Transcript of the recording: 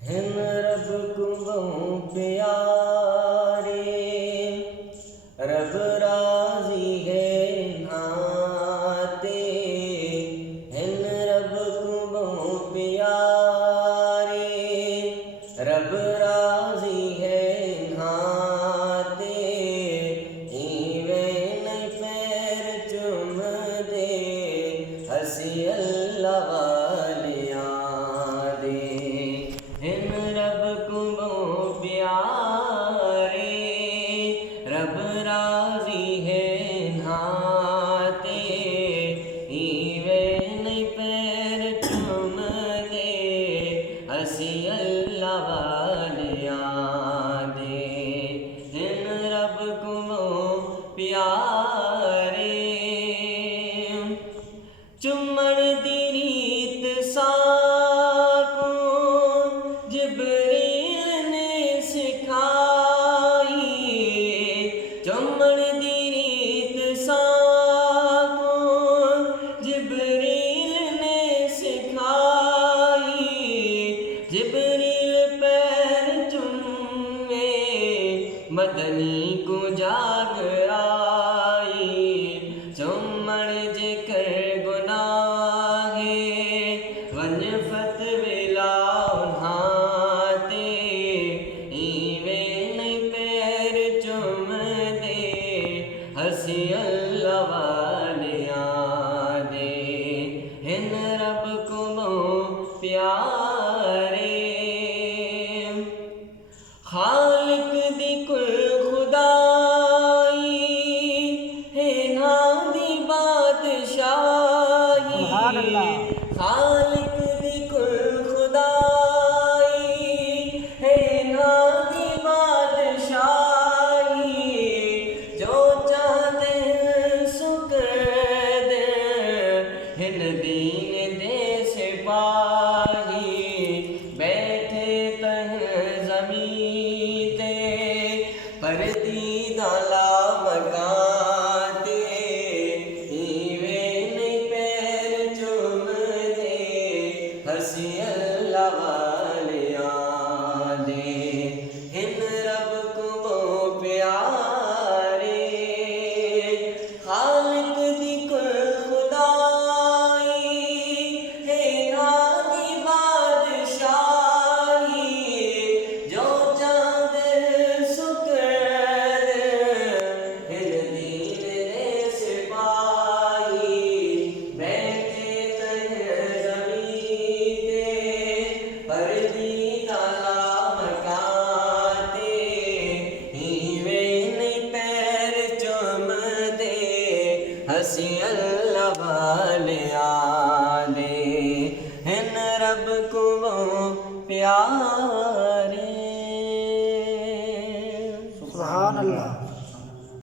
हिन रब को बहु प्यारे, रब राजी है नाते। हिन रब को बहु प्यारे, रब राजी है नाते। इवे नहीं पैर चुम दे, हसी अल्लाह वालिया दे। हिन रब को बहु प्यारे, रब राजी है नाते। इवे नहीं पैर चुम दे, हसी अल्लाह वालिया दे। हिन रब को बहु प्यारे, चुमण दी रीत साको जिब्रील ने सिखाई। चुमण दी रीत साको जिब्रील ने सिखाई। जिब्रील पैर चुमे मदनी को जाग आई। चुमण जे कर गुनाहे वन फतविला उन्हाते। इवे नहीं पैर चुम दे, हसी अल्लाह वालिया दे। हिन रब को बहु प्यारे, खालिक दी कुल खुदाई है ना दी बादशाही। खालिक दी कुल खुदाई है ना दी बादशाही। जो चाहते सो कर दे, हिन दीन दे सिपाही। बैठे तह ज़मीं ते परदीदा ला मकाते। इवे नहीं पैर चुम दे, हसी अल्लाह वालिया दे। हिन रब को बहु प्यारे, खालिक दी कुल खुदाई है ना दी बादशाही। जो चांदे सुकर हिन दीन दे सिपाही। बैठे तह ज़मीं ते परदीदा ला मकाते। इवे नहीं पैर चुम दे, हसी अल्लाह वालिया दे। हिन रब को बहु प्यारे।